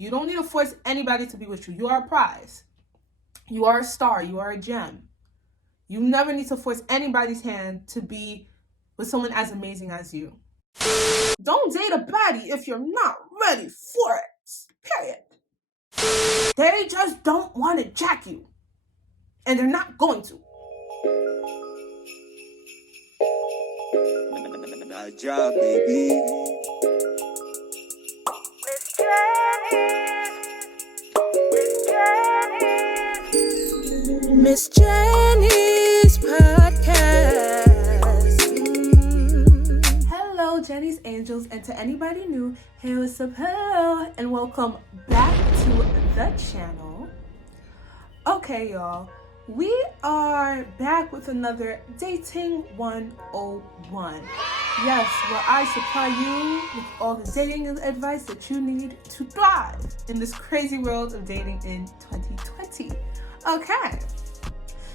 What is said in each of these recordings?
You don't need to force anybody to be with you. You are a prize. You are a star. You are a gem. You never need to force anybody's hand to be with someone as amazing as you. Don't date a baddie if you're not ready for it. Period. They just don't want to jack you. And they're not going to. My job, baby. Miss Jenni. Miss Jenni's podcast. Hello, Jenny's Angels, and to anybody new, hey, what's up, hello, and welcome back to the channel. Okay, y'all, we are back with another Dating 101. Yes, where I supply you with all the dating advice that you need to thrive in this crazy world of dating in 2020. Okay.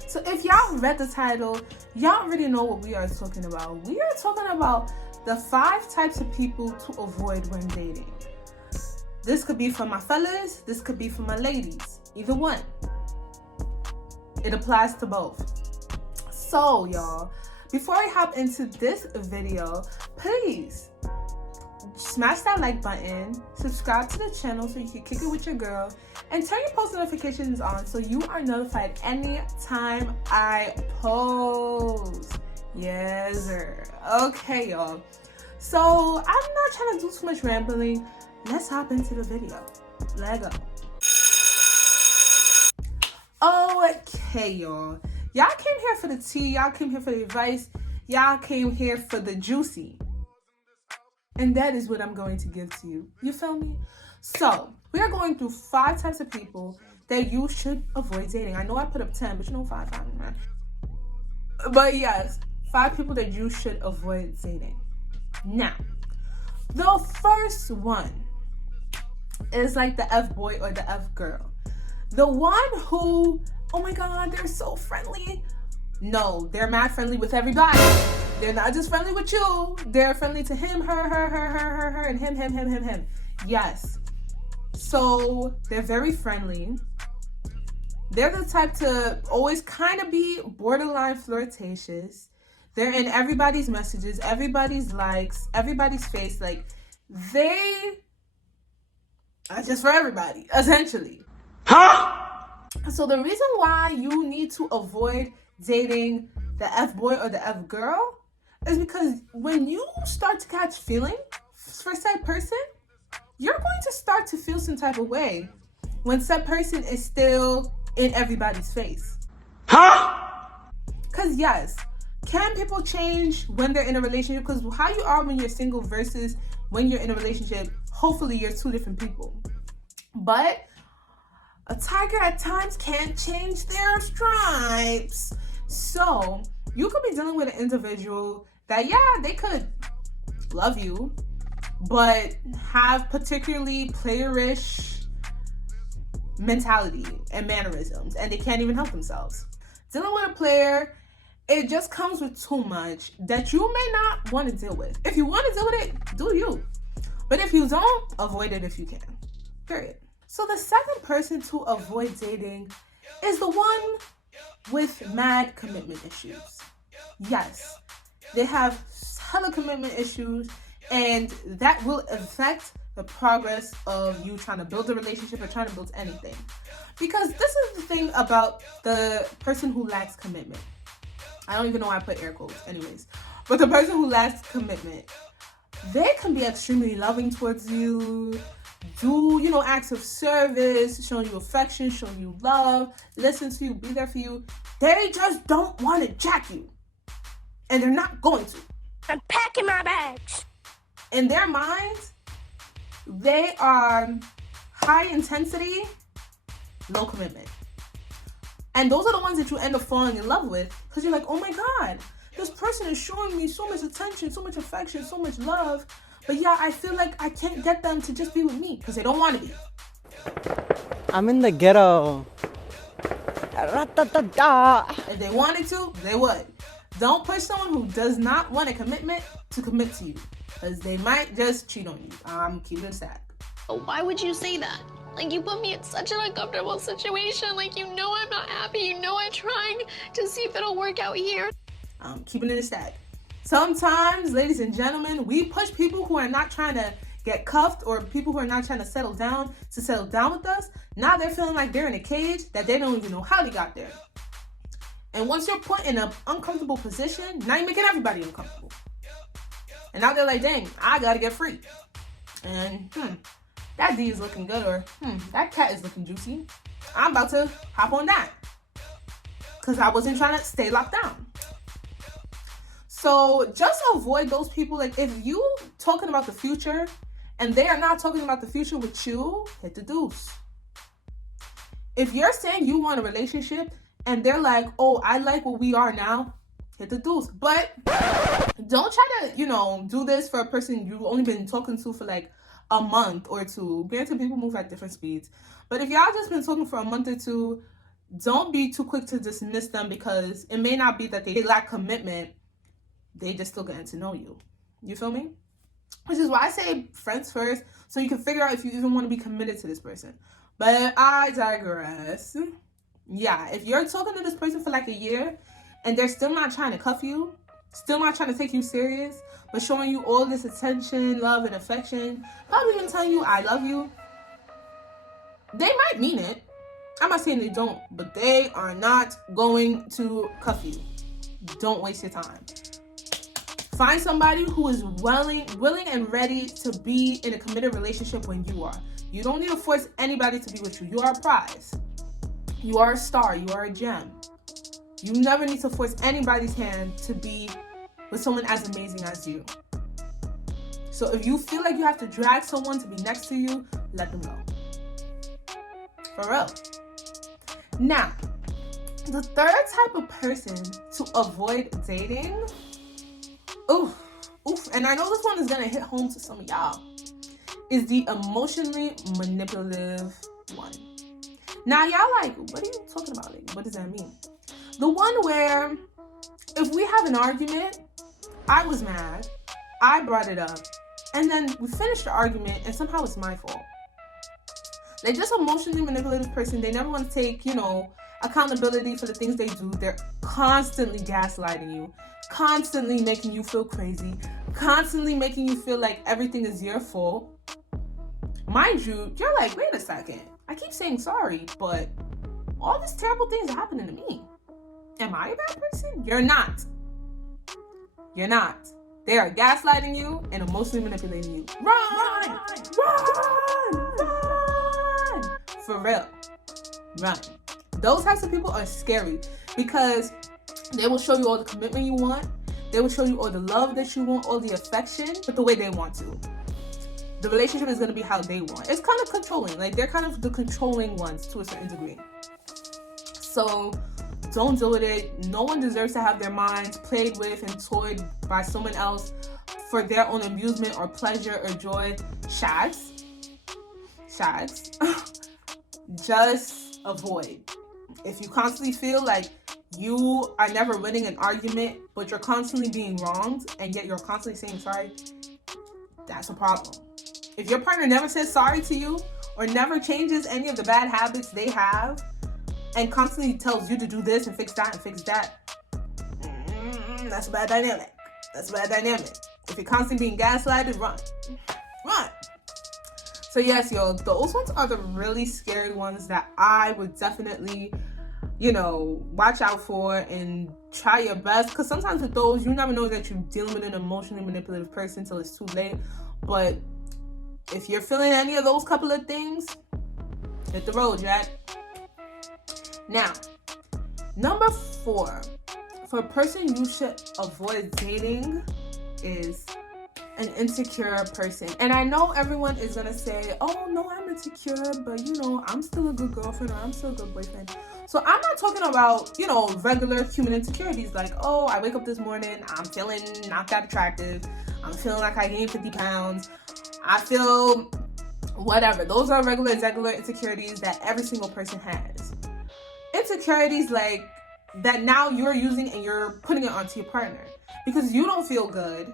So if y'all read the title, y'all already know what we are talking about. We are talking about the 5 types of people to avoid when dating. This could be for my fellas, this could be for my ladies. Either one. It applies to both. So, y'all, before we hop into this video, please smash that like button, subscribe to the channel so you can kick it with your girl, and turn your post notifications on so you are notified anytime I post. Yes, sir. Okay, y'all. So I'm not trying to do too much rambling. Let's hop into the video. Let go. Okay, y'all. Y'all came here for the tea. Y'all came here for the advice. Y'all came here for the juicy. And that is what I'm going to give to you. You feel me? So, we are going through 5 types of people that you should avoid dating. I know I put up 10, but you know 5. But yes, 5 people that you should avoid dating. Now, the first one is like the F boy or the F girl. The one who, oh my God, they're so friendly. No, they're mad friendly with everybody. They're not just friendly with you. They're friendly to him, her, and him. Yes. So they're very friendly. They're the type to always kind of be borderline flirtatious. They're in everybody's messages, everybody's likes, everybody's face. Like, they are just for everybody, essentially. Huh? So the reason why you need to avoid dating the F boy or the F girl is because when you start to catch feeling for said person, you're going to start to feel some type of way when said person is still in everybody's face. Huh? Because yes, can people change when they're in a relationship? Because how you are when you're single versus when you're in a relationship, hopefully you're 2 different people. But a tiger at times can't change their stripes. So you could be dealing with an individual that, yeah, they could love you, but have particularly playerish mentality and mannerisms, and they can't even help themselves. Dealing with a player, it just comes with too much that you may not want to deal with. If you want to deal with it, do you. But if you don't, avoid it if you can. Period. So the second person to avoid dating is the one with mad commitment issues. Yes, they have hella commitment issues, and that will affect the progress of you trying to build a relationship or trying to build anything. Because this is the thing about the person who lacks commitment. I don't even know why I put air quotes, anyways. But the person who lacks commitment, they can be extremely loving towards you, do, acts of service, showing you affection, showing you love, listen to you, be there for you. They just don't want to jack you. And they're not going to. I'm packing my bags. In their minds, they are high intensity, low commitment. And those are the ones that you end up falling in love with because you're like, oh my God, this person is showing me so much attention, so much affection, so much love. But yeah, I feel like I can't get them to just be with me because they don't want to be. I'm in the ghetto. Ra-ta-ta-ta. If they wanted to, they would. Don't push someone who does not want a commitment to commit to you because they might just cheat on you. I'm keeping it sad. Why would you say that? Like, you put me in such an uncomfortable situation. Like, you know I'm not happy. You know I'm trying to see if it'll work out here. Keeping it a stack. Sometimes, ladies and gentlemen, we push people who are not trying to get cuffed or people who are not trying to settle down with us. Now they're feeling like they're in a cage that they don't even know how they got there. And once you're put in an uncomfortable position, now you're making everybody uncomfortable. And now they're like, dang, I gotta get free. And that D is looking good, or that cat is looking juicy. I'm about to hop on that. Because I wasn't trying to stay locked down. So just avoid those people. Like, if you talking about the future and they are not talking about the future with you, hit the deuce. If you're saying you want a relationship and they're like, oh, I like what we are now, hit the deuce. But don't try to, do this for a person you've only been talking to for like a month or two. Granted, people move at different speeds. But if y'all just been talking for a month or two, don't be too quick to dismiss them, because it may not be that they lack commitment. They just still getting to know you. You feel me? Which is why I say friends first, so you can figure out if you even want to be committed to this person. But I digress. Yeah, if you're talking to this person for like a year and they're still not trying to cuff you, still not trying to take you serious, but showing you all this attention, love, and affection, probably even telling you I love you, they might mean it. I'm not saying they don't, but they are not going to cuff you. Don't waste your time. Find somebody who is willing and ready to be in a committed relationship when you are. You don't need to force anybody to be with you. You are a prize. You are a star. You are a gem. You never need to force anybody's hand to be with someone as amazing as you. So if you feel like you have to drag someone to be next to you, let them go. For real. Now, the third type of person to avoid dating, oof, and I know this one is gonna hit home to some of y'all, is the emotionally manipulative one. Now, y'all like, what are you talking about? Like, what does that mean? The one where if we have an argument, I was mad, I brought it up, and then we finished the argument and somehow it's my fault. Like, this emotionally manipulative person, they never want to take, accountability for the things they do. They're constantly gaslighting you, constantly making you feel crazy, constantly making you feel like everything is your fault. Mind you, you're like, wait a second, I keep saying sorry, but all these terrible things are happening to me. Am I a bad person? You're not. You're not. They are gaslighting you and emotionally manipulating you. Run! For real. Run. Those types of people are scary because they will show you all the commitment you want. They will show you all the love that you want, all the affection, but the way they want to. The relationship is going to be how they want. It's kind of controlling. Like, they're kind of the controlling ones to a certain degree. So don't deal with it. No one deserves to have their minds played with and toyed by someone else for their own amusement or pleasure or joy. Shags. Just avoid. If you constantly feel like you are never winning an argument, but you're constantly being wronged, and yet you're constantly saying sorry, that's a problem. If your partner never says sorry to you or never changes any of the bad habits they have and constantly tells you to do this and fix that, that's a bad dynamic. If you're constantly being gaslighted, run. So yes, yo, those ones are the really scary ones that I would definitely, watch out for and try your best. Because sometimes with those, you never know that you're dealing with an emotionally manipulative person until it's too late. But if you're feeling any of those couple of things, hit the road, Jack. Now, number 4, for a person you should avoid dating is an insecure person. And I know everyone is gonna say, oh no, I'm insecure, but I'm still a good girlfriend or I'm still a good boyfriend. So I'm not talking about, regular human insecurities like, oh, I wake up this morning, I'm feeling not that attractive, I'm feeling like I gained 50 pounds, I feel whatever. Those are regular insecurities that every single person has. Insecurities like that now you're using and you're putting it onto your partner because you don't feel good.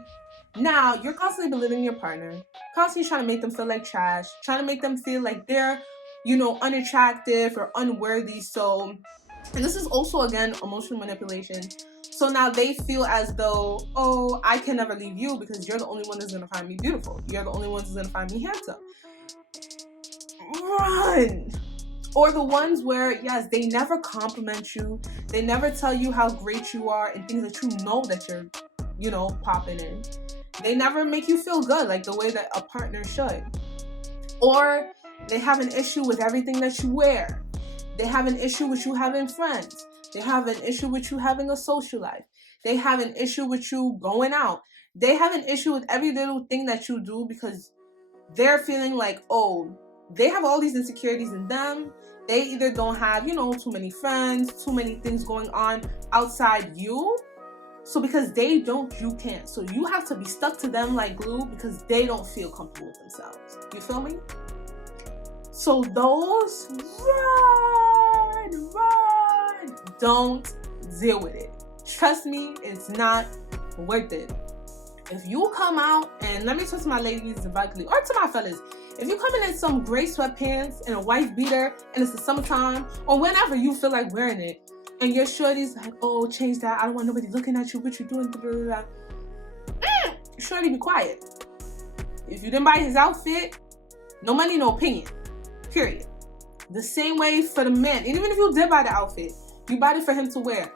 Now you're constantly belittling your partner, constantly trying to make them feel like trash, trying to make them feel like they're unattractive or unworthy. So, and this is also, again, emotional manipulation. So now they feel as though, oh, I can never leave you because you're the only one that's going to find me beautiful. You're the only one that's going to find me handsome. Run. Or the ones where, yes, they never compliment you. They never tell you how great you are and things that you know that you're, popping in. They never make you feel good like the way that a partner should. Or they have an issue with everything that you wear. They have an issue with you having friends. They have an issue with you having a social life. They have an issue with you going out. They have an issue with every little thing that you do because they're feeling like, oh, they have all these insecurities in them. They either don't have, too many friends, too many things going on outside you. So because they don't, you can't. So you have to be stuck to them like glue because they don't feel comfortable with themselves. You feel me? So those, run. Don't deal with it. Trust me, it's not worth it. If you come out, and let me talk to my ladies directly, or to my fellas, if you come in some gray sweatpants and a white beater, and it's the summertime, or whenever you feel like wearing it, and your shorty's like, oh, change that, I don't want nobody looking at you, what you doing, blah, blah, blah. Shorty, be quiet. If you didn't buy his outfit, no money, no opinion. Period. The same way for the men. And even if you did buy the outfit, you bought it for him to wear.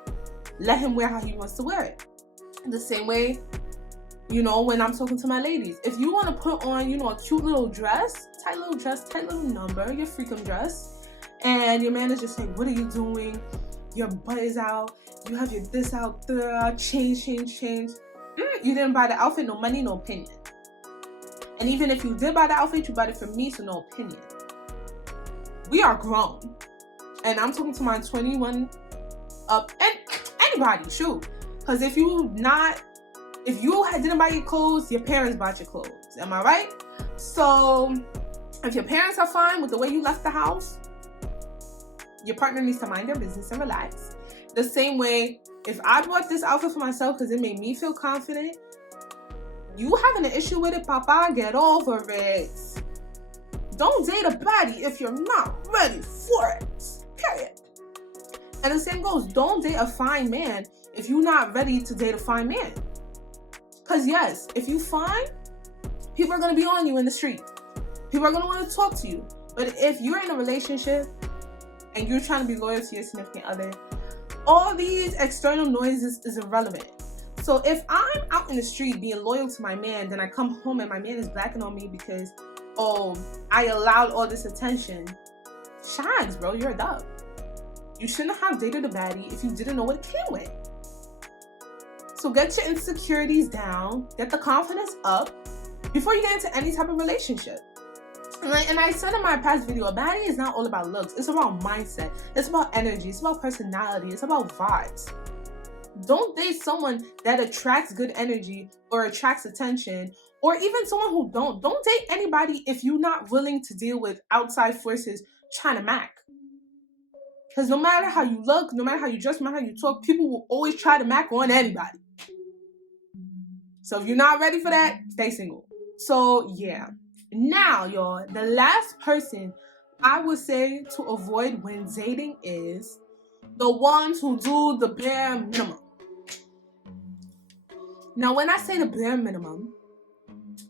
Let him wear how he wants to wear it. The same way, when I'm talking to my ladies. If you want to put on, a cute little dress, tight little number, your freakum dress, and your man is just like, what are you doing? Your butt is out. You have your this out there. Change. You didn't buy the outfit, no money, no opinion. And even if you did buy the outfit, you bought it from me, so no opinion. We are grown. And I'm talking to my 21 up, and anybody, shoot. Because if you didn't buy your clothes, your parents bought your clothes. Am I right? So if your parents are fine with the way you left the house, your partner needs to mind their business and relax. The same way, if I bought this outfit for myself because it made me feel confident, you having an issue with it, Papa, get over it. Don't date a baddie if you're not ready for it. Period. And the same goes, don't date a fine man if you're not ready to date a fine man. Because yes, if you fine, people are going to be on you in the street. People are going to want to talk to you. But if you're in a relationship and you're trying to be loyal to your significant other, all these external noises is irrelevant. So if I'm out in the street being loyal to my man, then I come home and my man is blacking on me because, oh, I allowed all this attention. Shags, bro, you're a dub. You shouldn't have dated a baddie if you didn't know what it came with. So get your insecurities down, get the confidence up before you get into any type of relationship. And I said in my past video, a baddie is not all about looks. It's about mindset. It's about energy. It's about personality. It's about vibes. Don't date someone that attracts good energy or attracts attention, or even someone who don't. Don't date anybody if you're not willing to deal with outside forces trying to mac. Because no matter how you look, no matter how you dress, no matter how you talk, people will always try to mac on anybody. So if you're not ready for that, stay single. So yeah. Now, y'all, the last person I would say to avoid when dating is the ones who do the bare minimum. Now, when I say the bare minimum,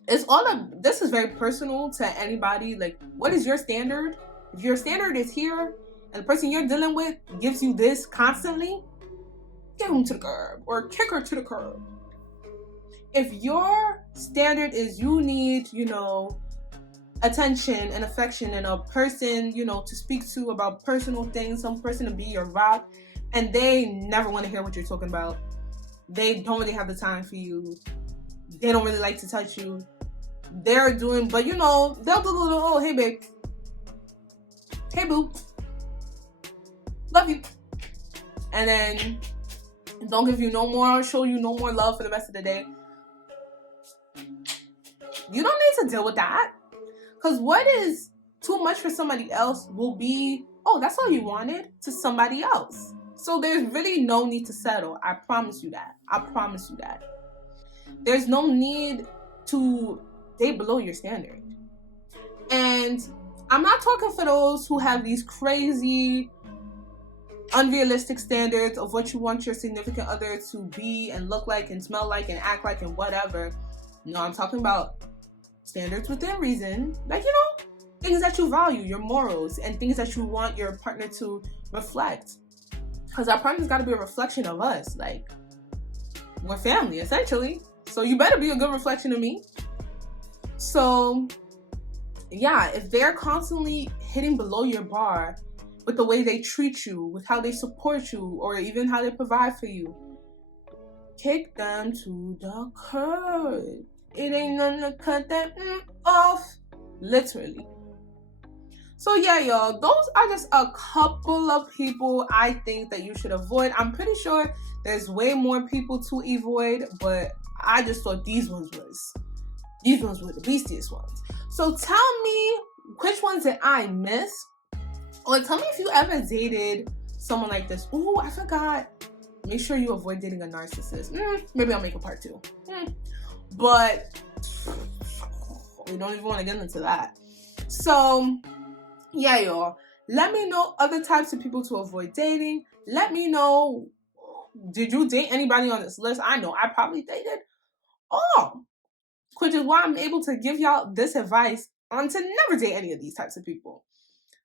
this is very personal to anybody. Like, what is your standard? If your standard is here and the person you're dealing with gives you this constantly, get him to the curb or kick her to the curb. If your standard is you need, attention and affection and a person, to speak to about personal things, some person to be your rock, and they never want to hear what you're talking about. They don't really have the time for you. They don't really like to touch you. They're doing, but they'll do a little, oh, hey babe. Hey boo. Love you. And then don't give you no more, show you no more love for the rest of the day. You don't need to deal with that. Because what is too much for somebody else will be, oh, that's all you wanted, to somebody else. So there's really no need to settle. I promise you that. There's no need to date below your standard. And I'm not talking for those who have these crazy, unrealistic standards of what you want your significant other to be and look like and smell like and act like and whatever. No, I'm talking about standards within reason. Like, things that you value, your morals, and things that you want your partner to reflect. Because our partner's got to be a reflection of us. Like, we're family, essentially. So you better be a good reflection of me. So, yeah, if they're constantly hitting below your bar with the way they treat you, with how they support you, or even how they provide for you, kick them to the curb. It ain't nothing to cut them off. Literally. So yeah, y'all, those are just a couple of people I think that you should avoid. I'm pretty sure there's way more people to avoid, but I just thought these ones were the beastiest ones. So tell me which ones did I miss, or tell me if you ever dated someone like this. Ooh, I forgot. Make sure you avoid dating a narcissist. Maybe I'll make a part 2. But we don't even want to get into that. So yeah, y'all, let me know other types of people to avoid dating. Let me know, did you date anybody on this list? I know I probably dated all, which is why I'm able to give y'all this advice on to never date any of these types of people.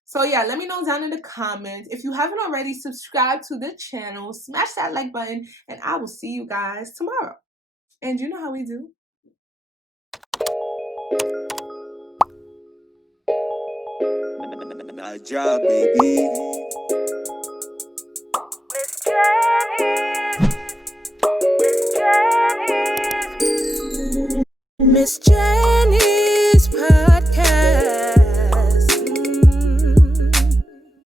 So yeah, let me know down in the comments. If you haven't already, subscribe to the channel, smash that like button, and I will see you guys tomorrow. And you know how we do. My job, baby. Miss Jenni. Miss Jenni. Miss Jenni.